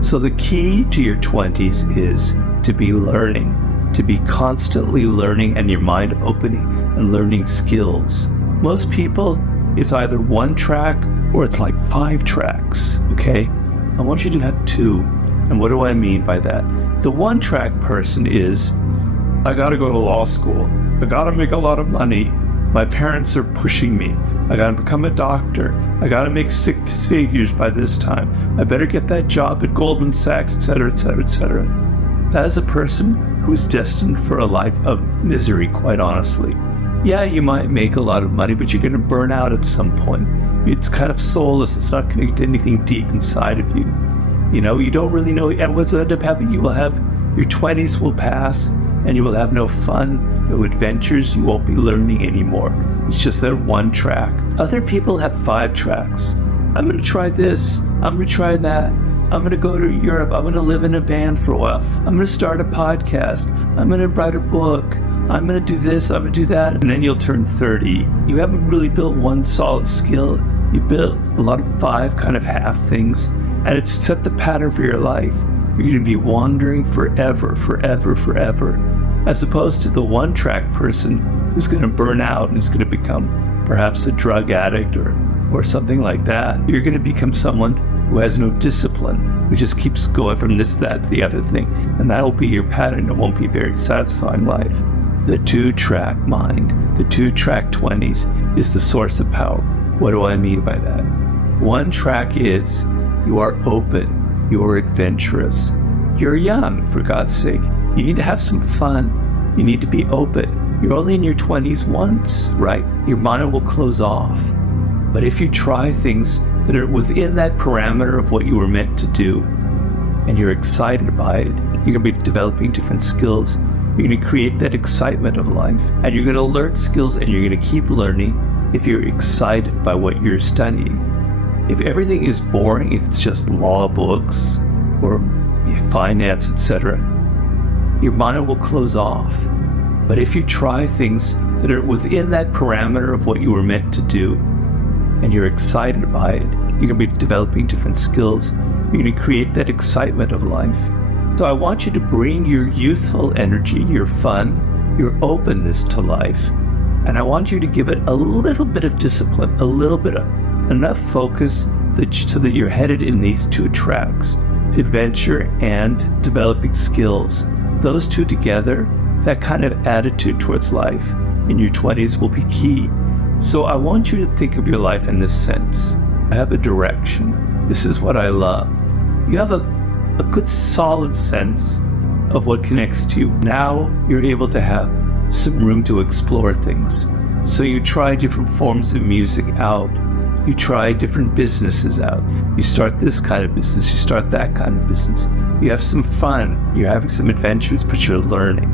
So the key to your 20s is to be learning, to be constantly learning and your mind opening and learning skills. Most people, it's either one track or it's like 5 tracks, okay? I want you to have 2. And what do I mean by that? The one track person is, I gotta go to law school. I gotta make a lot of money. My parents are pushing me. I gotta become a doctor. I gotta make 6 figures by this time. I better get that job at Goldman Sachs, etc., etc., etc. That is a person who is destined for a life of misery, quite honestly. Yeah, you might make a lot of money, but you're gonna burn out at some point. It's kind of soulless. It's not connected to anything deep inside of you. You know, you don't really know. And what's end up happening, you will have, your 20s will pass and you will have no fun, no adventures. You won't be learning anymore. It's just that one track. Other people have 5 tracks. I'm going to try this. I'm going to try that. I'm going to go to Europe. I'm going to live in a van for a while. I'm going to start a podcast. I'm going to write a book. I'm going to do this. I'm going to do that. And then you'll turn 30. You haven't really built one solid skill. You built a lot of 5 kind of half things. And it's set the pattern for your life. You're going to be wandering forever, forever, forever. As opposed to the one track person who's going to burn out and is going to become perhaps a drug addict or something like that. You're going to become someone who has no discipline, who just keeps going from this, that, to the other thing. And that'll be your pattern. It won't be a very satisfying life. The 2-track mind, the 2-track 20s is the source of power. What do I mean by that? 1 track is you are open, you're adventurous, you're young, for God's sake. You need to have some fun. You need to be open. You're only in your 20s once, right? Your mind will close off. But if you try things that are within that parameter of what you were meant to do, and you're excited by it, you're going to be developing different skills. You're going to create that excitement of life. And you're going to learn skills and you're going to keep learning if you're excited by what you're studying. If everything is boring, if it's just law books or finance, etc., your mind will close off. But if you try things that are within that parameter of what you were meant to do, and you're excited by it, you're going to be developing different skills. You're going to create that excitement of life. So I want you to bring your youthful energy, your fun, your openness to life. And I want you to give it a little bit of discipline, a little bit of enough focus so that you're headed in these 2 tracks, adventure and developing skills. Those 2 together, that kind of attitude towards life in your 20s will be key. So I want you to think of your life in this sense. I have a direction. This is what I love. You have a good solid sense of what connects to you. Now you're able to have some room to explore things. So you try different forms of music out. You try different businesses out. You start this kind of business, you start that kind of business. You have some fun, you're having some adventures, but you're learning.